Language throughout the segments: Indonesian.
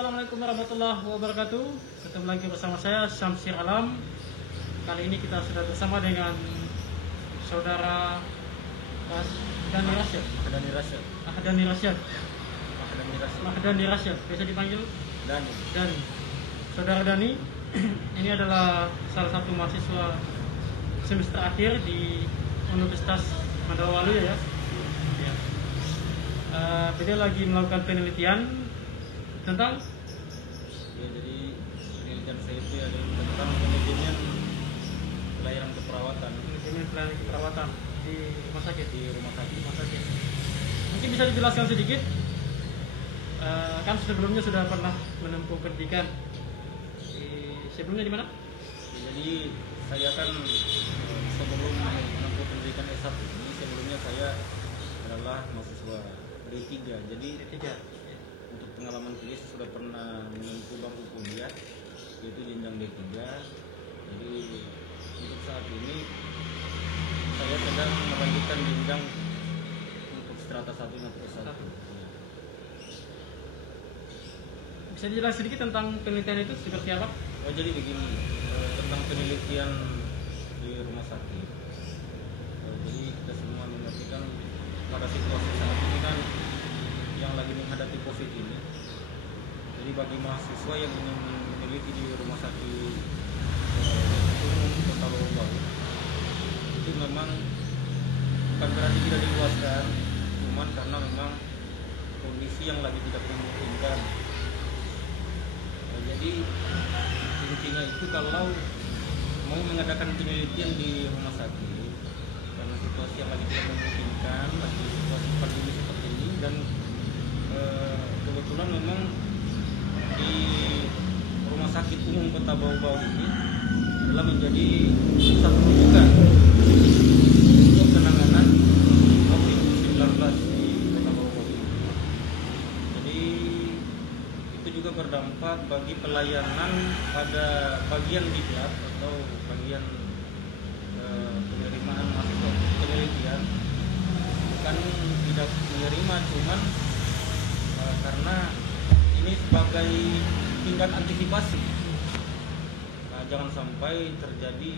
Assalamualaikum warahmatullahi wabarakatuh. Ketemu lagi bersama saya Syamsir Alam. Kali ini kita sudah bersama dengan saudara Mahdani Rasyad. Mahdani Rasyad. Biasa dipanggil Dani. Saudara Dani ini adalah salah satu mahasiswa semester akhir di Universitas Mandalawalu ya. Beliau lagi melakukan penelitian tentang jadi penelitian saya itu adalah tentang manajemen pelayanan keperawatan di rumah sakit. Mungkin bisa dijelaskan sedikit, kan sebelumnya sudah pernah menempuh pendidikan sebelumnya di mana? Jadi saya kan sebelum menempuh pendidikan S1 ini sebelumnya saya adalah mahasiswa D3. Jadi untuk pengalaman kuliah sudah pernah menempuh bangku kuliah yaitu jenjang D3. Jadi untuk saat ini saya sedang melanjutkan jenjang untuk strata 1 atau S1. Bisa dijelaskan sedikit tentang penelitian itu seperti apa? Jadi begini, tentang penelitian di rumah sakit. Jadi kita semua mengerti kan pada situasi saat ini kan yang lagi menghadapi COVID ini. Jadi bagi mahasiswa yang ingin meneliti di rumah sakit umum Kota Bau itu memang bukan berarti tidak diluaskan, cuman karena memang kondisi yang lagi tidak memungkinkan. Jadi intinya itu kalau mau mengadakan penelitian di rumah sakit karena situasi yang lagi tidak memungkinkan, lagi situasi pandemi seperti ini, dan kebetulan memang di rumah sakit umum Kota Bau ini adalah menjadi pusat rujukan untuk penanganan COVID-19 di Kota Bau ini. Jadi itu juga berdampak bagi pelayanan pada bagian diklat atau bagian penerimaan mahasiswa penelitian. Bukan tidak menerima, cuman karena ini sebagai tingkat antisipasi. Jangan sampai terjadi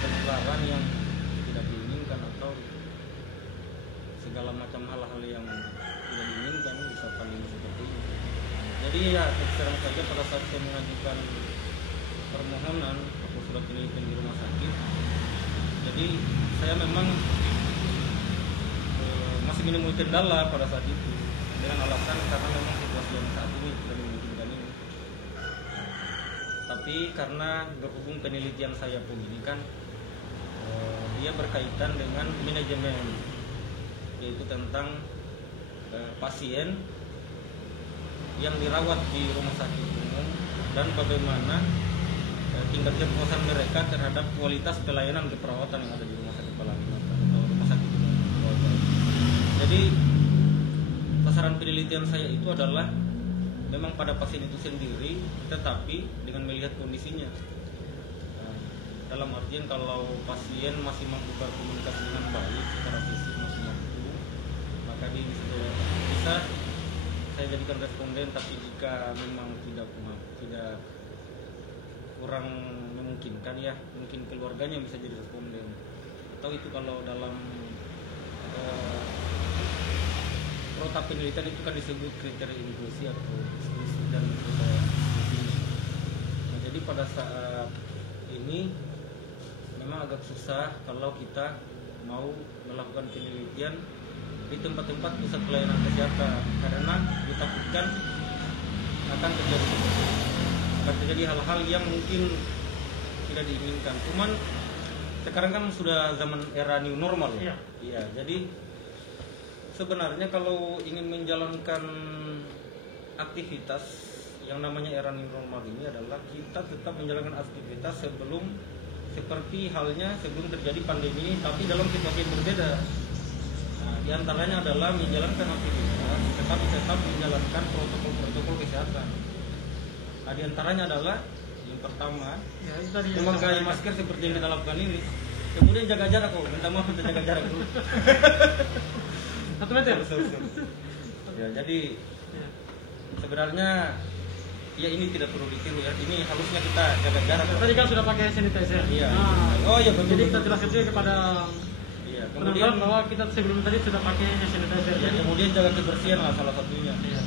penularan yang tidak diinginkan atau segala macam hal-hal yang tidak diinginkan bisa paling seperti ini. Jadi ya terserah saja pada saat saya mengajukan permohonan atau surat penelitian di rumah sakit. Jadi saya memang masih menemui kendala pada saat itu dengan alasan karena memang situasi yang saat ini tidak memungkinkan ini. Tapi karena berhubung penelitian saya pun ini kan dia berkaitan dengan manajemen, yaitu tentang pasien yang dirawat di rumah sakit umum dan bagaimana tingkat kepuasan mereka terhadap kualitas pelayanan keperawatan yang ada di rumah sakit atau rumah sakit umum. Jadi sasaran penelitian saya itu adalah memang pada pasien itu sendiri, tetapi dengan melihat kondisinya. Dalam artian kalau pasien masih mampu berkomunikasi dengan baik secara fisik, masih mampu, maka dia bisa saya jadikan responden. Tapi jika memang tidak kurang memungkinkan, ya mungkin keluarganya bisa jadi responden. Atau itu kalau dalam protap penelitian itu kan disebut kriteria inklusi atau eksklusi dan kriteria inklusi. Nah, jadi pada saat ini memang agak susah kalau kita mau melakukan penelitian di tempat-tempat pusat pelayanan kesehatan karena ditakutkan akan terjadi hal-hal yang mungkin tidak diinginkan. Cuman sekarang kan sudah zaman era new normal ya. Iya, jadi sebenarnya kalau ingin menjalankan aktivitas yang namanya era new normal ini adalah kita tetap menjalankan aktivitas seperti halnya sebelum terjadi pandemi, tapi dalam situasi yang berbeda. Nah, di antaranya adalah menjalankan aktivitas tetapi tetap menjalankan protokol kesehatan. Nah, di antaranya adalah yang pertama memakai masker seperti yang kita lakukan ini. Kemudian jaga jarak, minta maaf untuk jaga jarak dulu. 1 meter. Ya, jadi sebenarnya ya ini tidak perlu ditiru ya. Ini harusnya kita jaga jarak. Tadi kan sudah pakai sanitizer. Iya. Nah, Oh iya betul. jadi kita betul. jelaskan juga kepada Iya. penonton Kemudian bahwa kita sebelum tadi sudah pakai sanitizer. ya, kemudian jaga kebersihan lah salah satunya. Iya.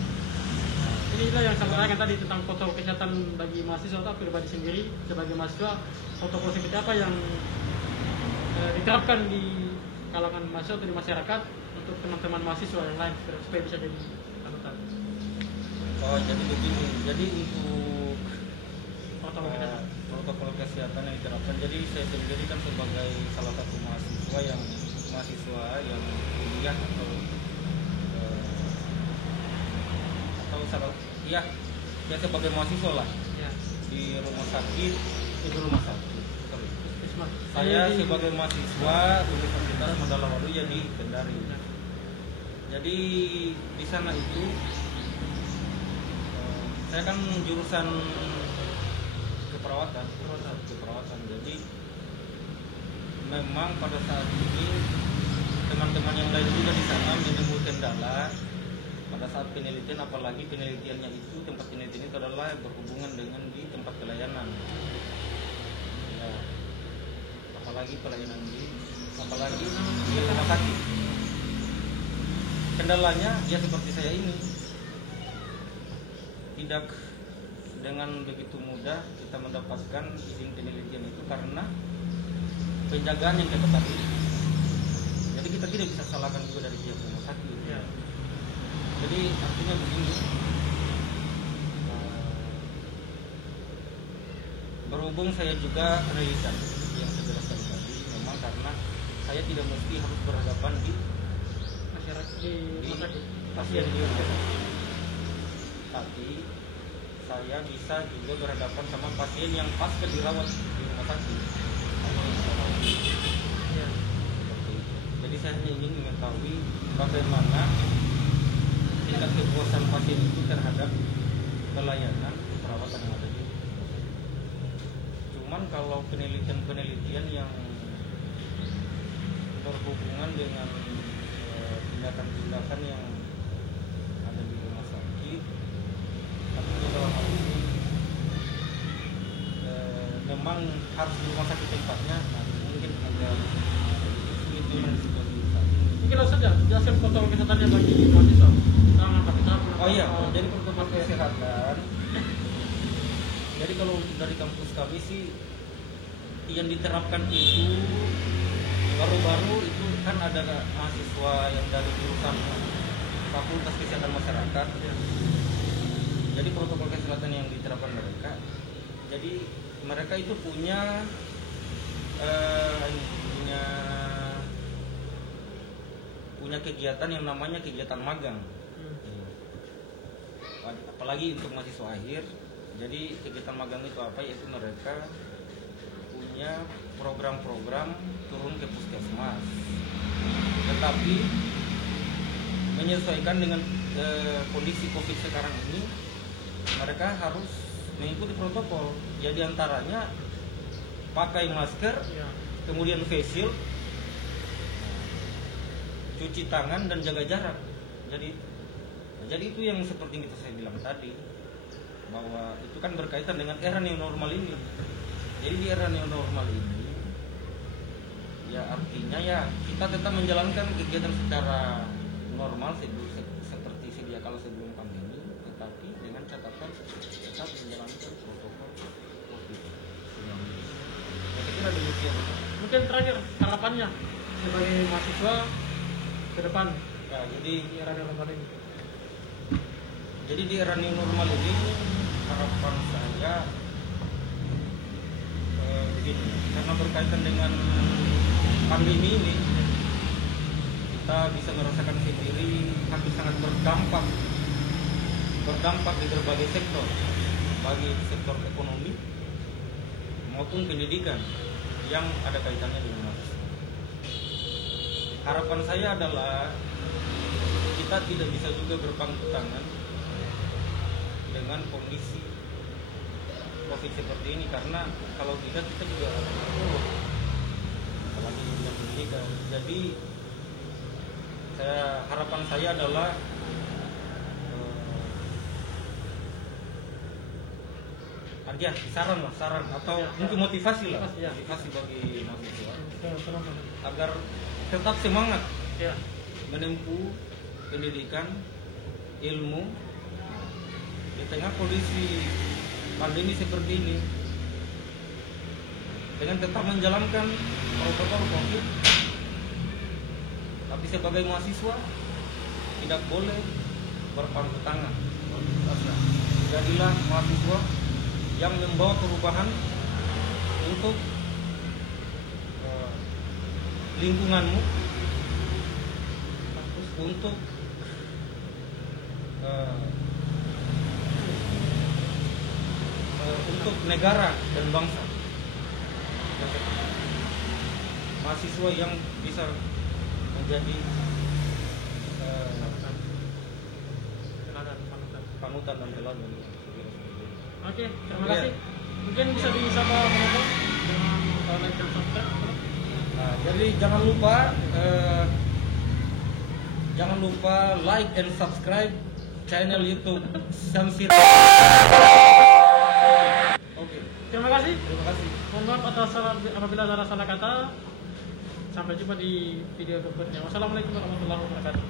Inilah yang saya katakan tadi tentang protokol kesehatan bagi mahasiswa atau pribadi sendiri sebagai mahasiswa, protokol seperti apa yang diterapkan di kalangan mahasiswa atau di masyarakat untuk teman-teman mahasiswa yang lain supaya bisa jadi anutan Oh jadi begini. Jadi untuk protokol kesehatan. protokol kesehatan yang diterapkan. Jadi saya sendiri kan sebagai salah satu mahasiswa yang kuliah atau salah ya sebagai mahasiswa lah Ya. di rumah sakit sorry. Wisma. Saya Jadi, sebagai mahasiswa Universitas Mandala Waluya di Kendari. Jadi di sana itu saya kan jurusan keperawatan. Jadi memang pada saat ini teman-teman yang lain juga di sana menemui kendala pada saat penelitian, apalagi penelitiannya itu tempat penelitian itu adalah berhubungan dengan di tempat pelayanan. Ya, apalagi di rumah sakit. Kendalanya ya seperti saya ini, tidak dengan begitu mudah kita mendapatkan izin penelitian itu karena penjagaan yang ketat ini. Jadi kita tidak bisa salahkan juga dari pihak rumah sakit. Ya. Jadi artinya begini, berhubung saya juga penelitian yang saya jelaskan tadi, memang karena saya tidak mesti harus berhadapan di Masyarakat di rumah sakit. pasien di rumah sakit, tapi saya bisa juga berhadapan sama pasien yang pasca dirawat di rumah sakit. Ya. Jadi saya hanya ingin mengetahui bagaimana tingkat kepuasan pasien itu terhadap pelayanan perawatan yang ada di rumah sakit. Cuman kalau penelitian yang berhubungan dengan tindakan-tindakan yang ada di rumah sakit, tapi dalam hal ini memang harus di rumah sakit tempatnya, nah, mungkin agak sulit memang seperti saat ini. Mungkin langsung saja jelaskan protokol kesehatannya bagi mahasiswa. Tangan pakai sabun. Oh iya, jadi protokol kesehatan. Jadi kalau dari kampus kami sih yang diterapkan itu baru-baru itu kan ada mahasiswa yang dari jurusan Fakultas Kesehatan Masyarakat. Ya. Jadi protokol kesehatan yang diterapkan mereka. Jadi mereka itu punya kegiatan yang namanya kegiatan magang. Apalagi untuk mahasiswa akhir. Jadi kegiatan magang itu apa? Yaitu mereka punya program-program turun ke puskesmas, tetapi menyesuaikan dengan kondisi COVID sekarang ini, mereka harus mengikuti protokol. Ya diantaranya pakai masker, Ya. kemudian face shield, cuci tangan dan jaga jarak. Jadi itu yang seperti itu saya bilang tadi, bahwa itu kan berkaitan dengan era new normal ini. Jadi di era new normal ini, ya artinya ya kita tetap menjalankan kegiatan secara normal seperti sedia kala sebelum pandemi, tetapi dengan catatan tetap menjalankan protokol COVID-19. Ya, saya kira demikian. Mungkin terakhir harapannya sebagai mahasiswa ke depan Ya, di era normal ini. jadi di era new normal ini harapan saya begini, karena berkaitan dengan pandemi ini kita bisa merasakan sendiri hampir sangat berdampak di berbagai sektor, bagi sektor ekonomi maupun pendidikan yang ada kaitannya dengan mahasiswa. Harapan saya adalah kita tidak bisa juga berpangku tangan dengan kondisi COVID seperti ini, karena kalau tidak kita juga akan terpuruk, apalagi di bidang pendidikan. Jadi harapan saya adalah aja saran atau Ya, mungkin motivasi lah, motivasi, ya. motivasi bagi mahasiswa Teman-teman. agar tetap semangat Ya. menempuh pendidikan ilmu di tengah kondisi pandemi seperti ini, dengan tetap menjalankan protokol COVID, tapi sebagai mahasiswa tidak boleh berpangku tangan. Jadilah mahasiswa yang membawa perubahan untuk lingkunganmu, untuk untuk negara dan bangsa. Mahasiswa yang bisa menjadi panutan dan teladan. Oke, terima Ya. kasih. Mungkin bisa disapa penonton dengan like dan subscribe. Nah, jadi jangan lupa like and subscribe channel YouTube Syamsir. Oke, Terima kasih. terima kasih. Mohon maaf atas apabila ada salah kata. Sampai jumpa di video berikutnya. Wassalamualaikum warahmatullahi wabarakatuh.